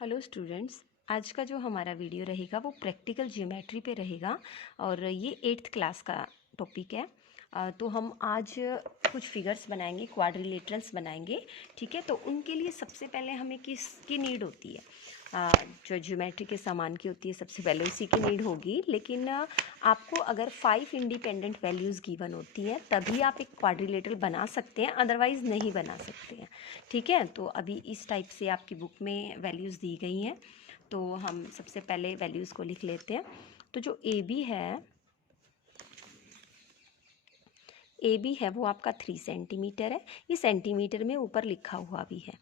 Hello students, आज का जो हमारा वीडियो रहेगा वो प्रैक्टिकल ज्योमेट्री पे रहेगा और ये 8th क्लास का टॉपिक है। तो हम आज कुछ फिगर्स बनाएंगे, क्वाड्रिलेटरल्स बनाएंगे। ठीक है, तो उनके लिए सबसे पहले हमें किसकी नीड होती है? जो ज्योमेट्री के सामान की होती है, सबसे पहले उसी की नीड होगी। लेकिन आपको अगर 5 इंडिपेंडेंट वैल्यूज़ गिवन होती हैं तभी आप एक क्वाड्रिलेटरल बना सकते हैं, अदरवाइज़ नहीं बना सकते हैं। ठीक है, तो अभी इस टाइप से आपकी बुक में वैल्यूज़ दी गई हैं। तो हम सबसे पहले वैल्यूज़ को लिख लेते हैं। तो जो ए बी है वो आपका 3 सेंटीमीटर है, ये सेंटीमीटर में ऊपर लिखा हुआ भी है।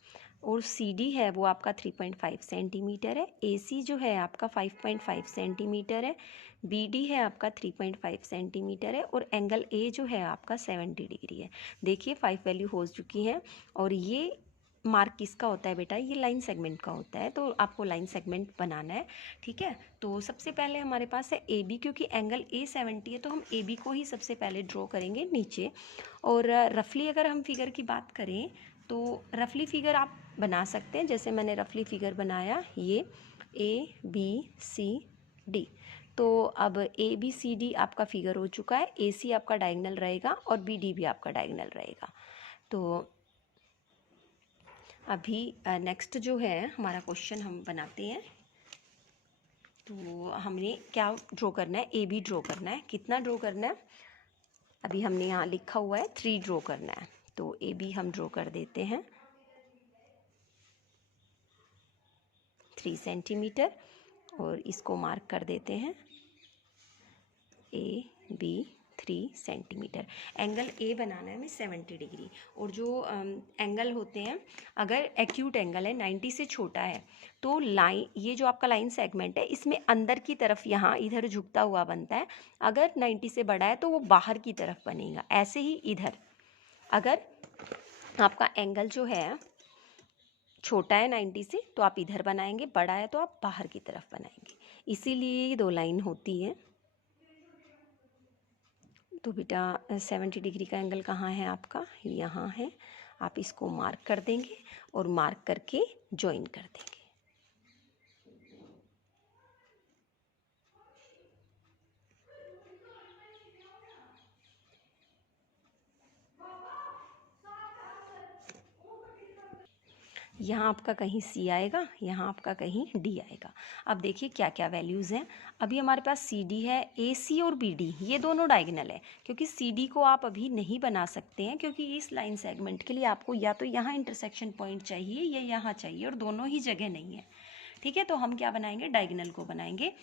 और सी डी है वो आपका 3.5 सेंटीमीटर है। ए सी जो है आपका 5.5 सेंटीमीटर है। बी डी है आपका 3.5 सेंटीमीटर है। और एंगल ए जो है आपका 70 डिग्री है। देखिए 5 वैल्यू हो चुकी हैं। और ये मार्क किसका होता है बेटा? ये लाइन सेगमेंट का होता है, तो आपको लाइन सेगमेंट बनाना है। ठीक है, तो सबसे पहले हमारे पास है ए बी, क्योंकि एंगल ए 70 है तो हम ए बी को ही सबसे पहले ड्रॉ करेंगे नीचे। और रफली अगर हम फिगर की बात करें तो रफली फिगर आप बना सकते हैं, जैसे मैंने रफली फिगर बनाया ये ए बी सी डी। तो अब A B C D figure फिगर हो चुका है। ए सी आपका डायगोनल रहेगा और बी डी भी आपका डायगोनल रहेगा। तो अभी नेक्स्ट जो है हमारा क्वेश्चन हम बनाते हैं। तो हमने क्या ड्रॉ करना है? ए बी ड्रॉ करना है। कितना ड्रॉ करना है? अभी हमने यहाँ लिखा हुआ है 3 ड्रॉ करना है। तो ए बी हम ड्रॉ कर देते हैं 3 सेंटीमीटर और इसको मार्क कर देते हैं A B 3 centimetre. Angle A बनाना है हमें 70 डिग्री। और जो एंगल होते हैं, अगर एक्यूट एंगल है 90 से छोटा है तो लाइन, ये जो आपका लाइन सेगमेंट है इसमें अंदर की तरफ यहाँ इधर झुकता हुआ बनता है। अगर 90 से बड़ा है तो वो बाहर की तरफ बनेगा। ऐसे ही इधर अगर आपका एंगल जो है छोटा है 90 से तो आप इधर बनाएंगे, बड़ा है तो आप बाहर की तरफ बनाएंगे। इसीलिए ये दो लाइन होती है। तो बेटा 70 डिग्री का एंगल कहाँ है आपका? यहाँ है। आप इसको मार्क कर देंगे और मार्क करके ज्वाइन कर देंगे। यहाँ आपका कहीं सी आएगा, यहाँ आपका कहीं डी आएगा। अब देखिए क्या क्या वैल्यूज़ हैं। अभी हमारे पास सी डी है, ए सी और बी डी ये दोनों डायगोनल है। क्योंकि सी डी को आप अभी नहीं बना सकते हैं, क्योंकि इस लाइन सेगमेंट के लिए आपको या तो यहाँ इंटरसेक्शन पॉइंट चाहिए या यहाँ चाहिए, और दोनों ही जगह नहीं है। ठीक है, तो हम क्या बनाएंगे? डायगोनल को बनाएंगे।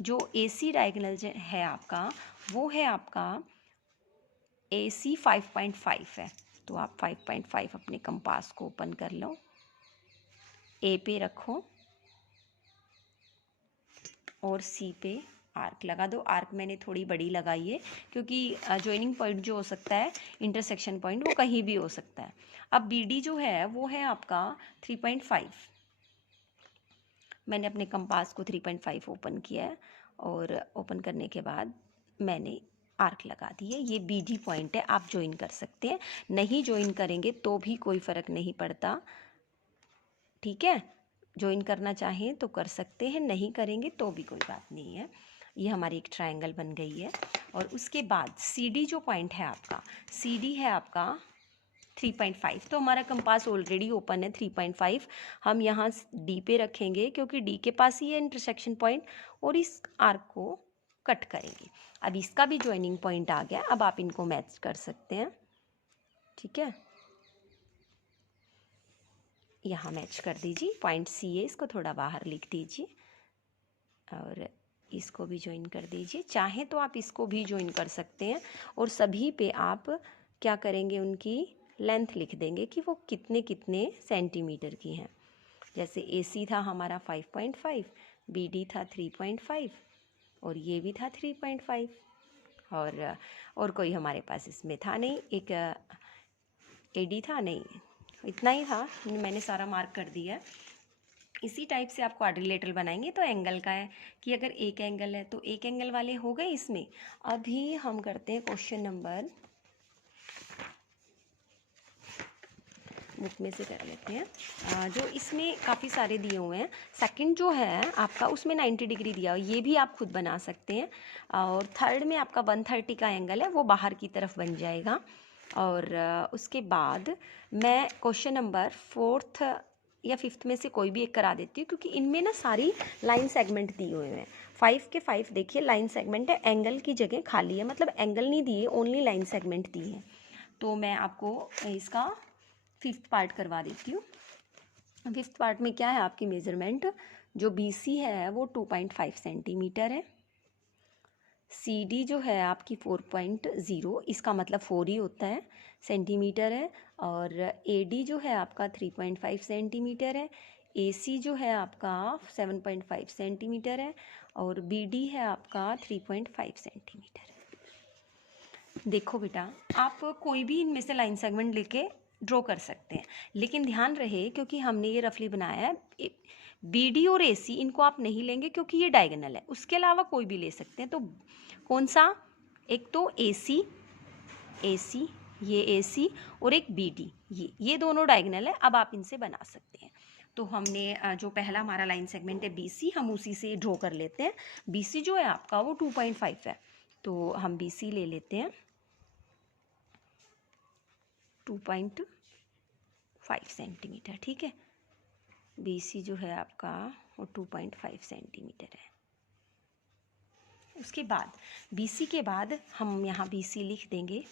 जो ए सी डायगोनल है आपका, वो है आपका ए सी 5.5 है। तो आप 5.5 अपने कंपास को ओपन कर लो, ए पे रखो और सी पे आर्क लगा दो। आर्क मैंने थोड़ी बड़ी लगाई है क्योंकि ज्वाइनिंग पॉइंट जो हो सकता है, इंटरसेक्शन पॉइंट, वो कहीं भी हो सकता है। अब बी डी जो है वो है आपका 3.5। मैंने अपने कंपास को 3.5 ओपन किया है और ओपन करने के बाद मैंने आर्क लगा दी है। ये बी डी पॉइंट है, आप ज्वाइन कर सकते हैं। नहीं ज्वाइन करेंगे तो भी कोई फ़र्क नहीं पड़ता। ठीक है, ज्वाइन करना चाहें तो कर सकते हैं, नहीं करेंगे तो भी कोई बात नहीं है। ये हमारी एक ट्रायंगल बन गई है। और उसके बाद सी डी जो पॉइंट है आपका, सी डी है आपका 3.5। तो हमारा कंपास ऑलरेडी ओपन है 3.5। हम यहाँ डी पे रखेंगे क्योंकि डी के पास ही है इंटरसेक्शन पॉइंट, और इस आर्क को कट करेंगे। अब इसका भी ज्वाइनिंग पॉइंट आ गया। अब आप इनको मैच कर सकते हैं। ठीक है, यहाँ मैच कर दीजिए। पॉइंट सी है, इसको थोड़ा बाहर लिख दीजिए और इसको भी ज्वाइन कर दीजिए। चाहे तो आप इसको भी ज्वाइन कर सकते हैं और सभी पे आप क्या करेंगे? उनकी लेंथ लिख देंगे कि वो कितने कितने सेंटीमीटर की हैं। जैसे ए सी था हमारा 5.5, बी डी था 3.5 और ये भी था 3.5। और कोई हमारे पास इसमें था नहीं, एक ए डी था नहीं, इतना ही था। मैंने सारा मार्क कर दिया। इसी टाइप से आप क्वाड्रिलेटरल बनाएंगे। तो एंगल का है कि अगर एक एंगल है तो एक एंगल वाले हो गए इसमें। अभी हम करते हैं क्वेश्चन नंबर बुक में से कर लेते हैं। जो इसमें काफ़ी सारे दिए हुए हैं। सेकंड जो है आपका उसमें 90 डिग्री दिया हुआ, ये भी आप खुद बना सकते हैं। और थर्ड में आपका 130 का एंगल है, वो बाहर की तरफ बन जाएगा। और उसके बाद मैं क्वेश्चन नंबर 4th या 5th में से कोई भी एक करा देती हूँ, क्योंकि इनमें ना सारी लाइन सेगमेंट दिए हुए हैं। 5 के 5 देखिए लाइन सेगमेंट है, एंगल की जगह खाली है, मतलब एंगल नहीं दिए, ओनली लाइन सेगमेंट दिए हैं। तो मैं आपको इसका 5th पार्ट करवा देती हूँ। 5th पार्ट में क्या है, आपकी मेजरमेंट जो BC है वो 2.5 सेंटीमीटर है। CD जो है आपकी 4.0, इसका मतलब 4 ही होता है, सेंटीमीटर है। और AD जो है आपका 3.5 सेंटीमीटर है। AC जो है आपका 7.5 सेंटीमीटर है। और BD है आपका 3.5 सेंटीमीटर है। देखो बेटा, आप कोई भी इनमें से लाइन सेगमेंट लेके ड्रॉ कर सकते हैं, लेकिन ध्यान रहे क्योंकि हमने ये रफली बनाया है, BD और AC इनको आप नहीं लेंगे क्योंकि ये डायगोनल है। उसके अलावा कोई भी ले सकते हैं। तो कौन सा, एक तो AC, ये AC और एक BD, ये दोनों डायगोनल है। अब आप इनसे बना सकते हैं। तो हमने जो पहला हमारा लाइन सेगमेंट है BC, हम उसी से ड्रॉ कर लेते हैं। BC जो है आपका वो 2.5 है, तो हम BC ले लेते हैं 2.5 सेंटीमीटर। ठीक है, BC जो है आपका वो 2.5 सेंटीमीटर है। उसके बाद BC के बाद हम यहाँ BC लिख देंगे।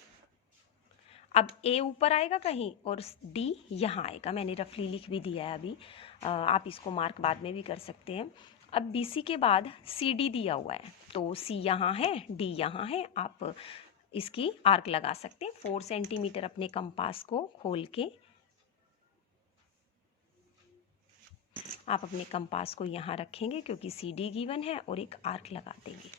अब A ऊपर आएगा कहीं और D यहाँ आएगा, मैंने रफली लिख भी दिया है अभी, आप इसको मार्क बाद में भी कर सकते हैं। अब BC के बाद CD दिया हुआ है, तो C यहाँ है, D यहाँ है, आप इसकी आर्क लगा सकते हैं। 4 सेंटीमीटर अपने कंपास को खोल के आप अपने कंपास को यहाँ रखेंगे क्योंकि CD गिवन है, और एक आर्क लगा देंगे।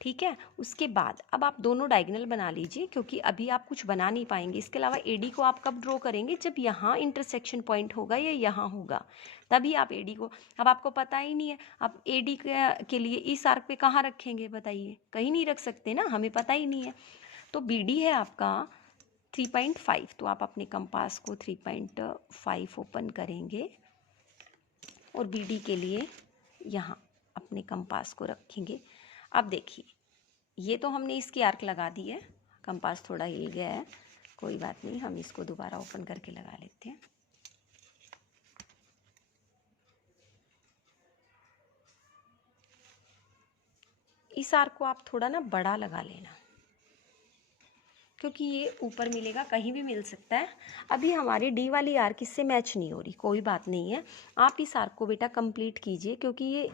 ठीक है, उसके बाद अब आप दोनों डायगोनल बना लीजिए, क्योंकि अभी आप कुछ बना नहीं पाएंगे। इसके अलावा AD को आप कब ड्रॉ करेंगे, जब यहाँ इंटरसेक्शन पॉइंट होगा या यहाँ होगा, तभी आप AD को, अब आपको पता ही नहीं है, आप AD के लिए इस आर्क पे कहाँ रखेंगे बताइए, कहीं नहीं रख सकते ना, हमें पता ही नहीं है। तो BD है आपका 3.5, तो आप अपने कंपास को 3.5 ओपन करेंगे और BD के लिए यहाँ अपने कंपास को रखेंगे। अब देखिए, ये तो हमने इसकी आर्क लगा दी है, कंपास थोड़ा हिल गया है, कोई बात नहीं, हम इसको दोबारा ओपन करके लगा लेते हैं। इस आर्क को आप थोड़ा ना बड़ा लगा लेना, क्योंकि ये ऊपर मिलेगा, कहीं भी मिल सकता है। अभी हमारी D वाली आर्क इससे मैच नहीं हो रही, कोई बात नहीं है, आप इस आर्क को बेटा कंप्लीट कीजिए, क्योंकि ये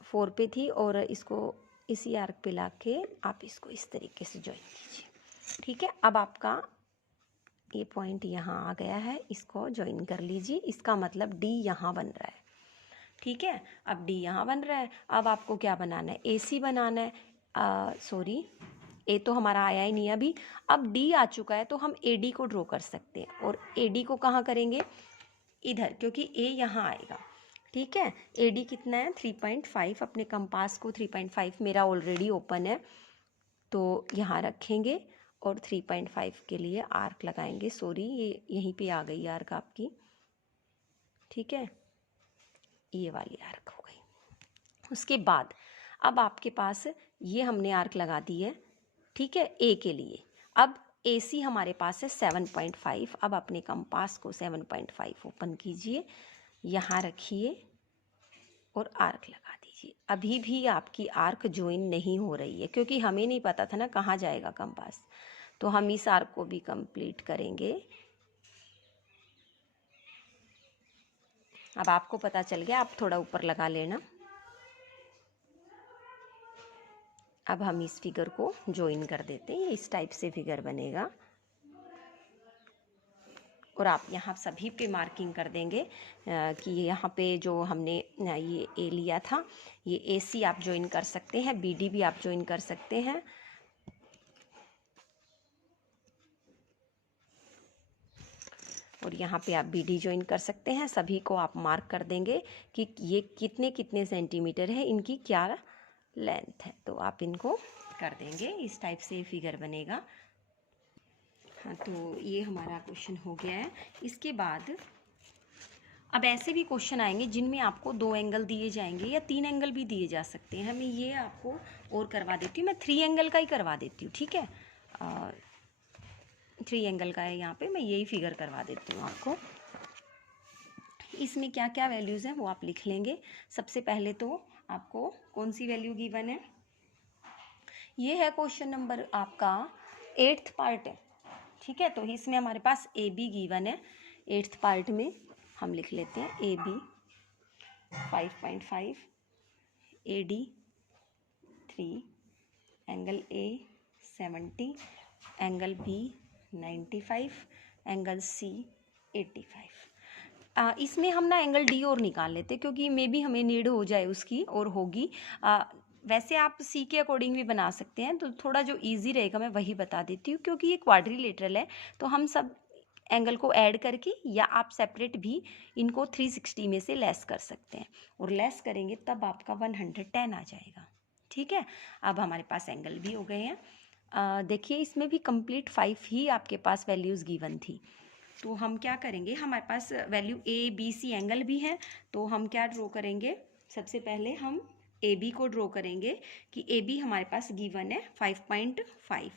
4 पे थी और इसको इसी आर्क पे लाके आप इसको इस तरीके से ज्वाइन कीजिए। ठीक है, अब आपका ये पॉइंट यहाँ आ गया है, इसको ज्वाइन कर लीजिए, इसका मतलब D यहाँ बन रहा है। ठीक है, अब D यहाँ बन रहा है। अब आपको क्या बनाना है, AC बनाना है, सॉरी A तो हमारा आया ही नहीं अभी। अब D आ चुका है, तो हम AD को ड्रॉ कर सकते हैं, और AD को कहाँ करेंगे, इधर, क्योंकि A यहाँ आएगा। ठीक है, AD कितना है 3.5, अपने कंपास को 3.5 मेरा ऑलरेडी ओपन है, तो यहाँ रखेंगे और 3.5 के लिए आर्क लगाएंगे। सॉरी, ये यहीं पे आ गई आर्क आपकी। ठीक है, ये वाली आर्क हो गई। उसके बाद अब आपके पास ये हमने आर्क लगा दी है, ठीक है, A के लिए। अब AC हमारे पास है 7.5, अब अपने कंपास को 7.5 ओपन कीजिए, यहाँ रखिए और आर्क लगा दीजिए। अभी भी आपकी आर्क ज्वाइन नहीं हो रही है, क्योंकि हमें नहीं पता था ना कहाँ जाएगा कंपास, तो हम इस आर्क को भी कंप्लीट करेंगे। अब आपको पता चल गया, आप थोड़ा ऊपर लगा लेना। अब हम इस फिगर को ज्वाइन कर देते हैं, इस टाइप से फिगर बनेगा, और आप यहाँ सभी पे मार्किंग कर देंगे कि यहाँ पे जो हमने ये A लिया था, ये AC आप ज्वाइन कर सकते हैं, BD भी आप ज्वाइन कर सकते हैं। और यहाँ पे आप BD ज्वाइन कर सकते हैं। सभी को आप मार्क कर देंगे कि ये कितने कितने सेंटीमीटर है, इनकी क्या लेंथ है, तो आप इनको कर देंगे। इस टाइप से फिगर बनेगा। हाँ, तो ये हमारा क्वेश्चन हो गया है। इसके बाद अब ऐसे भी क्वेश्चन आएंगे जिनमें आपको 2 एंगल दिए जाएंगे या 3 एंगल भी दिए जा सकते हैं। हमें ये आपको और करवा देती हूँ, मैं 3 एंगल का ही करवा देती हूँ, ठीक है। 3 एंगल का है यहाँ पे, मैं यही फिगर करवा देती हूँ आपको। इसमें क्या क्या वैल्यूज़ हैं वो आप लिख लेंगे। सबसे पहले तो आपको कौन सी वैल्यू गिवन है, ये है क्वेश्चन नंबर आपका 8th पार्ट है, ठीक है। तो इसमें हमारे पास ए बी गिवन है। 8th पार्ट में हम लिख लेते हैं A B 5.5, A D 3, angle A 70, angle B 95, angle C 85। इसमें हम ना एंगल डी और निकाल लेते क्योंकि मे बी हमें नीड हो जाए उसकी और होगी। वैसे आप सी के अकॉर्डिंग भी बना सकते हैं, तो थोड़ा जो इजी रहेगा मैं वही बता देती हूँ। क्योंकि ये क्वाड्रिलेटरल है तो हम सब एंगल को ऐड करके या आप सेपरेट भी इनको 360 में से लेस कर सकते हैं, और लेस करेंगे तब आपका 110 आ जाएगा, ठीक है। अब हमारे पास एंगल भी हो गए हैं। देखिए इसमें भी कंप्लीट 5 ही आपके पास वैल्यूज़ गिवन थी। तो हम क्या करेंगे, हमारे पास value A B C angle भी है, तो हम क्या ड्रॉ करेंगे, सबसे पहले हम ए बी को ड्रॉ करेंगे कि ए बी हमारे पास गिवन है 5.5।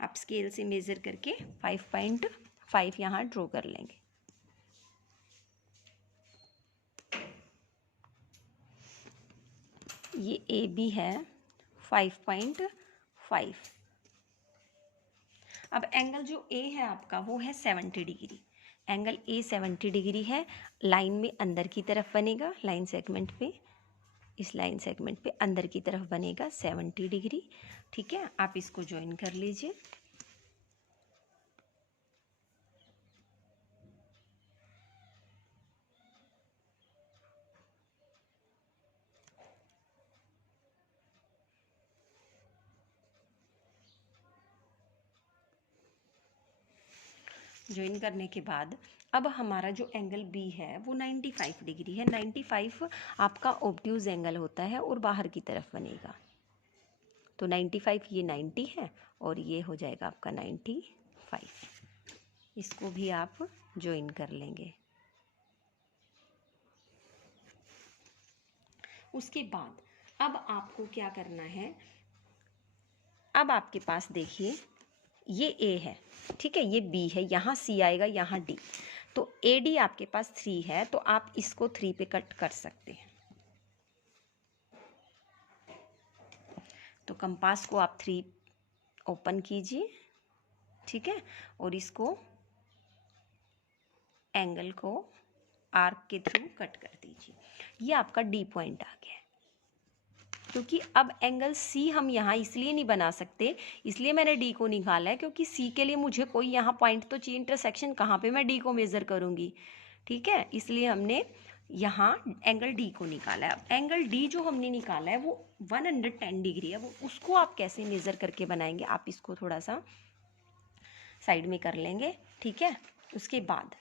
आप स्केल से मेज़र करके 5.5 यहाँ ड्रॉ कर लेंगे। ये ए बी है 5.5। अब एंगल जो ए है आपका वो है 70 डिग्री। एंगल ए 70 डिग्री है, लाइन में अंदर की तरफ बनेगा, लाइन सेगमेंट पे, इस लाइन सेगमेंट पे अंदर की तरफ बनेगा 70 डिग्री, ठीक है। आप इसको ज्वाइन कर लीजिए। ज्वाइन करने के बाद अब हमारा जो एंगल बी है वो 95 डिग्री है। 95 आपका ऑब्ट्यूज एंगल होता है और बाहर की तरफ बनेगा, तो 95 ये 90 है और ये हो जाएगा आपका 95। इसको भी आप ज्वाइन कर लेंगे। उसके बाद अब आपको क्या करना है, अब आपके पास देखिए ये ए है, ठीक है, ये बी है, यहाँ सी आएगा, यहाँ डी, तो ए डी आपके पास 3 है, तो आप इसको 3 पे कट कर सकते हैं। तो कंपास को आप 3 ओपन कीजिए, ठीक है, और इसको एंगल को आर्क के थ्रू कट कर दीजिए। ये आपका डी पॉइंट आ गया है। क्योंकि अब एंगल सी हम यहाँ इसलिए नहीं बना सकते, इसलिए मैंने डी को निकाला है, क्योंकि सी के लिए मुझे कोई यहाँ पॉइंट तो चाहिए, इंटरसेक्शन कहाँ पे मैं डी को मेज़र करूँगी, ठीक है। इसलिए हमने यहाँ एंगल डी को निकाला है। अब एंगल डी जो हमने निकाला है वो 110 डिग्री है, वो उसको आप कैसे मेज़र करके बनाएंगे, आप इसको थोड़ा सा साइड में कर लेंगे, ठीक है। उसके बाद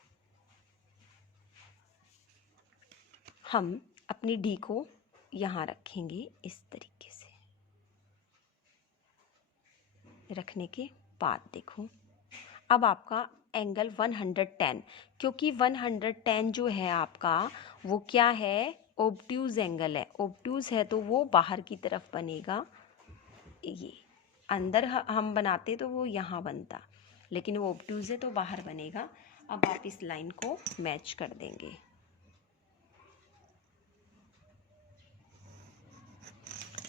हम अपनी डी को यहाँ रखेंगे इस तरीके से। रखने के बाद देखो अब आपका एंगल 110, क्योंकि 110 जो है आपका वो क्या है, ऑब्ट्यूज एंगल है। ऑब्ट्यूज है तो वो बाहर की तरफ बनेगा, ये अंदर हम बनाते तो वो यहाँ बनता, लेकिन वो ऑब्ट्यूज है तो बाहर बनेगा। अब आप इस लाइन को मैच कर देंगे।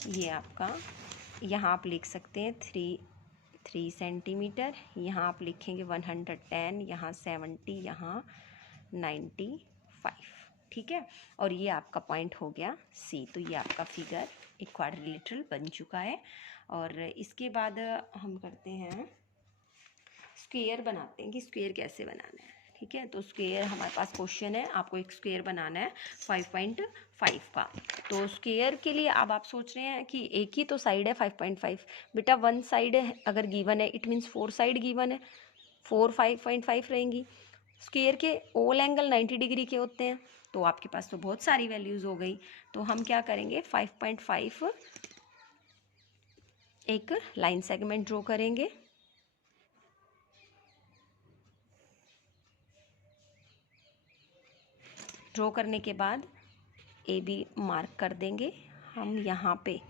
ये आपका यहाँ आप लिख सकते हैं 3 सेंटीमीटर, यहाँ आप लिखेंगे 110, यहाँ 70, यहाँ 95, ठीक है। और ये आपका पॉइंट हो गया सी। तो ये आपका फिगर एक क्वाड्रिलेटरल बन चुका है। और इसके बाद हम करते हैं स्क्वायर, बनाते हैं कि स्क्वायर कैसे बनाना है, ठीक है। तो स्क्वायर हमारे पास क्वेश्चन है, आपको एक स्क्वायर बनाना है 5.5 का। तो स्क्वायर के लिए अब आप सोच रहे हैं कि एक ही तो साइड है 5.5, बेटा 1 साइड अगर गिवन है इट मीन्स 4 साइड गिवन है, 4 5.5 रहेंगी। स्क्वायर के ऑल एंगल 90 डिग्री के होते हैं, तो आपके पास तो बहुत सारी वैल्यूज़ हो गई। तो हम क्या करेंगे 5.5 एक लाइन सेगमेंट ड्रॉ करेंगे, ड्रॉ करने के बाद ए बी मार्क कर देंगे। हम यहाँ पे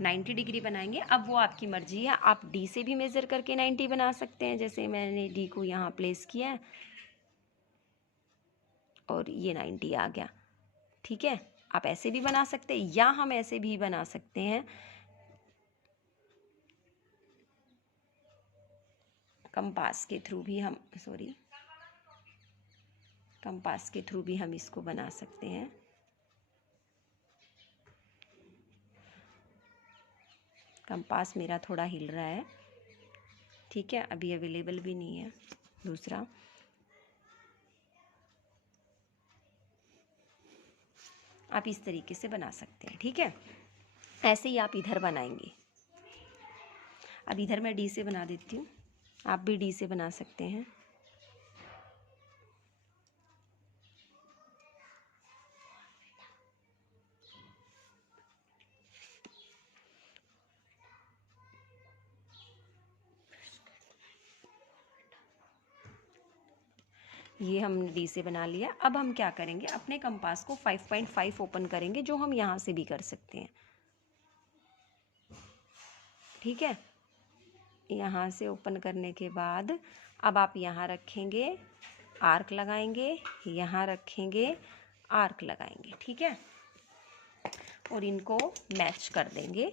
90 डिग्री बनाएंगे। अब वो आपकी मर्जी है, आप डी से भी मेज़र करके 90 बना सकते हैं, जैसे मैंने डी को यहाँ प्लेस किया है और ये 90 आ गया। ठीक है, आप ऐसे भी बना सकते हैं या हम ऐसे भी बना सकते हैं। कंपास के थ्रू भी हम कंपास के थ्रू भी हम इसको बना सकते हैं। कंपास मेरा थोड़ा हिल रहा है, ठीक है, अभी अवेलेबल भी नहीं है दूसरा। आप इस तरीके से बना सकते हैं, ठीक है। ऐसे ही आप इधर बनाएंगे। अब इधर मैं डी से बना देती हूँ, आप भी डी से बना सकते हैं। ये हमने डी से बना लिया। अब हम क्या करेंगे, अपने कंपास को 5.5 ओपन करेंगे, जो हम यहाँ से भी कर सकते हैं। ठीक है, यहाँ से ओपन करने के बाद अब आप यहाँ रखेंगे, आर्क लगाएंगे, यहाँ रखेंगे, आर्क लगाएंगे। ठीक है, और इनको मैच कर देंगे,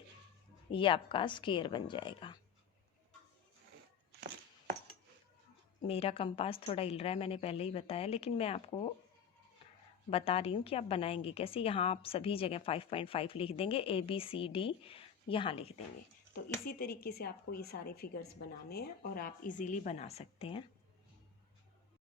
ये आपका स्क्वायर बन जाएगा। मेरा कंपास थोड़ा हिल रहा है, मैंने पहले ही बताया, लेकिन मैं आपको बता रही हूँ कि आप बनाएंगे कैसे। यहाँ आप सभी जगह 5.5 लिख देंगे, ABCD यहाँ लिख देंगे। तो इसी तरीके से आपको ये सारे फिगर्स बनाने हैं और आप इजीली बना सकते हैं।